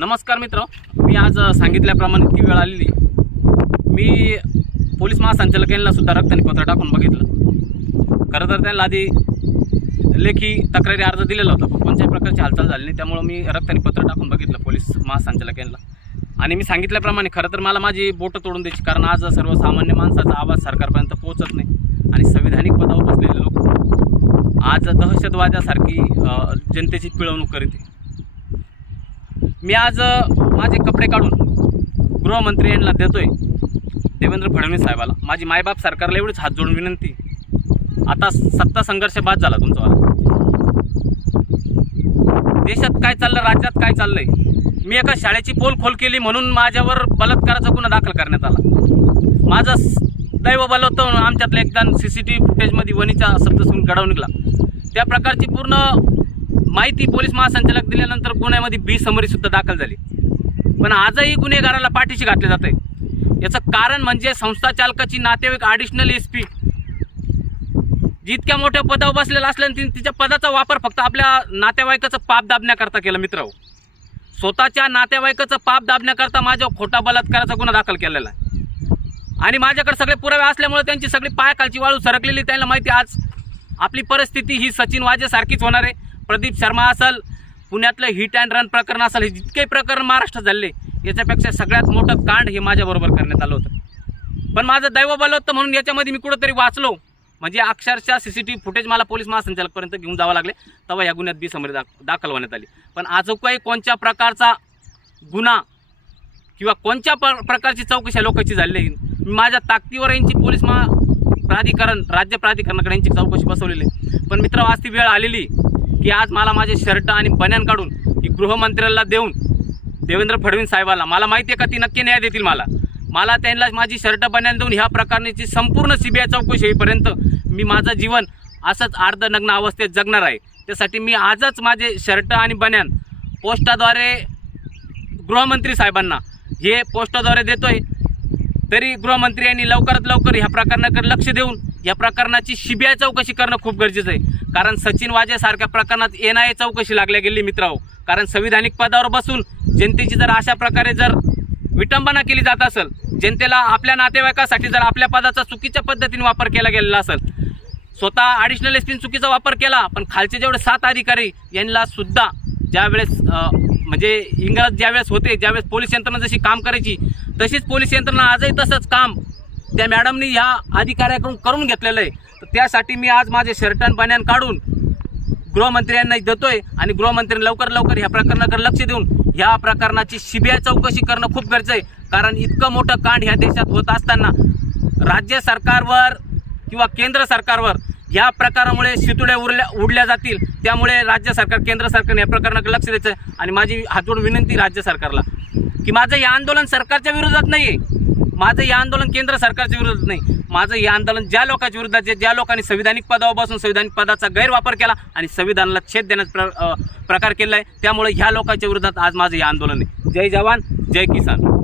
नमस्कार मित्र. मी आज सांगितल्याप्रमाणे ती वेळ आलेली मी पोलीस महासंचालक यांना सुद्धा रक्तानी पत्र टाकून बघितलं. खरं तर त्यांना आधी लेखी तक्रारी अर्ज दिलेला होता पण कोणत्याही प्रकारची हालचाल झाली नाही. त्यामुळं मी रक्तानी पत्र टाकून बघितलं पोलीस महासंचालक यांना आणि मी सांगितल्याप्रमाणे खरं तर मला माझी बोटं तोडून द्यायची कारण आज सर्वसामान्य माणसाचा आवाज सरकारपर्यंत पोहोचत नाही. आणि संविधानिक पदावर बसलेले लोक आज दहशतवाद्यासारखी जनतेची पिळवणूक करीत आहे. मी आज माझे कपडे काढून गृहमंत्री यांना देतोय देवेंद्र फडणवीस साहेबाला. माझी मायबाप सरकारला एवढीच हात जोडून विनंती. आता सत्ता संघर्ष बाद झाला तुमचावाला देशात काय चाललं राज्यात काय चाललंय? मी एका शाळेची पोल खोल केली म्हणून माझ्यावर बलात्काराचा गुन्हा दाखल करण्यात आला. माझं दैव बल होतं आमच्यातलं एकदा सी सी टी व्ही फुटेजमध्ये वणीचा शब्द सुन घडवून निघाला. त्या प्रकारची पूर्ण माहिती पोलीस महासंचालक दिल्यानंतर गुन्ह्यामध्ये बी समरी सुद्धा दाखल झाली. पण आजही गुन्हेगाराला पाठीशी घातले जाते याचं कारण म्हणजे संस्था चालकाची नातेवाईक ॲडिशनल एस पी जितक्या मोठ्या पदावर बसलेला असल्याने तिने तिच्या पदाचा वापर फक्त आपल्या नातेवाईकाचं पाप दाबण्याकरता केलं मित्र स्वतःच्या नातेवाईकाचं पाप दाबण्याकरता माझ्या खोटा बलात्काराचा गुन्हा दाखल केलेला आहे. आणि माझ्याकडे सगळे पुरावे असल्यामुळे त्यांची सगळी पायाखालची वाळू सरकलेली त्यांना माहिती आज आपली परिस्थिती ही सचिन वाजेसारखीच होणार आहे. प्रदीप शर्मा असेल पुण्यातलं हिट अँड रन प्रकरण असेल हे जितके प्रकरण महाराष्ट्रात झाले याच्यापेक्षा सगळ्यात मोठं कांड हे माझ्याबरोबर करण्यात आलं होतं. पण माझं दैव बल होतं म्हणून याच्यामध्ये मी कुठंतरी वाचलो. म्हणजे अक्षरशः C C T V footage मला पोलीस महासंचालकपर्यंत घेऊन जावं लागले तेव्हा या गुन्ह्यात बी समरी दाख दाखल होण्यात आली. पण आजोकाही कोणत्या प्रकारचा गुन्हा किंवा कोणत्या प्र- प्रकारची चौकशी या लोकांची झालेली मी माझ्या ताकदीवर यांची पोलीस महा प्राधिकरण राज्य प्राधिकरणाकडे यांची चौकशी बसवलेली आहे. पण मित्र आज ती वेळ आलेली. की आज मला माझे शर्ट आणि बन्यान काढून ही गृहमंत्र्याला देऊन देवेंद्र फडणवीस साहेबाला मला माहिती आहे का ती नक्की न्याय देतील मला? मला त्यांना माझी शर्ट बन्यान देऊन ह्या प्रकारची संपूर्ण सीबीआय चौकशी होईपर्यंत मी माझं जीवन असंच अर्धनग्न अवस्थेत जगणार आहे. त्यासाठी मी आजच माझे शर्ट आणि बन्यान पोस्टाद्वारे गृहमंत्री साहेबांना हे पोस्टाद्वारे देतोय. तरी गृहमंत्री यांनी लवकरात लवकर ह्या प्रकरणाकडे लक्ष देऊन या प्रकरणाची सीबीआय चौकशी करणं खूप गरजेचं आहे. कारण सचिन वाजे सारख्या प्रकरणात एन आय ए चौकशी लागल्या गेली मित्रांनो. कारण संविधानिक पदावर बसून जनतेची जर अशा प्रकारे जर विटंबना केली जात असेल जनतेला आपल्या नातेवाईकासाठी जर आपल्या पदाचा चुकीच्या पद्धतीने वापर केला गेलेला असेल स्वतः ॲडिशनल एस पीने चुकीचा वापर केला पण खालचे जेवढे सात अधिकारी यांना सुद्धा ज्यावेळेस म्हणजे इंग्रज ज्यावेळेस होते ज्यावेळेस पोलीस यंत्रणा जशी काम करायची तशीच पोलीस यंत्रणा आजही तसंच काम त्या मॅडमनी ह्या अधिकाऱ्याकडून करून घेतलेलं आहे. तर त्यासाठी मी आज माझे शर्ट आणि बन्यान काढून गृहमंत्र्यांना देतोय आणि गृहमंत्री लवकर लवकर ह्या प्रकरणाकडे लक्ष देऊन ह्या प्रकरणाची सीबीआय चौकशी करणं खूप गरजेचं आहे. कारण इतकं मोठं कांड ह्या देशात होत असताना राज्य सरकारवर किंवा केंद्र सरकारवर या प्रकारामुळे शितुड्या उरल्या उडल्या जातील. त्यामुळे राज्य सरकार केंद्र सरकारने या प्रकरणाकडे लक्ष द्यायचं आहे. आणि माझी हातून विनंती राज्य सरकारला की माझं हे आंदोलन सरकारच्या विरोधात नाही आहे माझं हे आंदोलन केंद्र सरकारच्या विरोधात नाही. माझं हे आंदोलन ज्या लोकांच्या विरोधात ज्या लोकांनी संविधानिक पदावर बसून संविधानिक पदाचा गैरवापर केला आणि संविधानाला छेद देण्याचा प्र प्रकार केला आहे त्यामुळे ह्या लोकांच्या विरोधात आज माझं हे आंदोलन आहे. जय जवान जय किसान.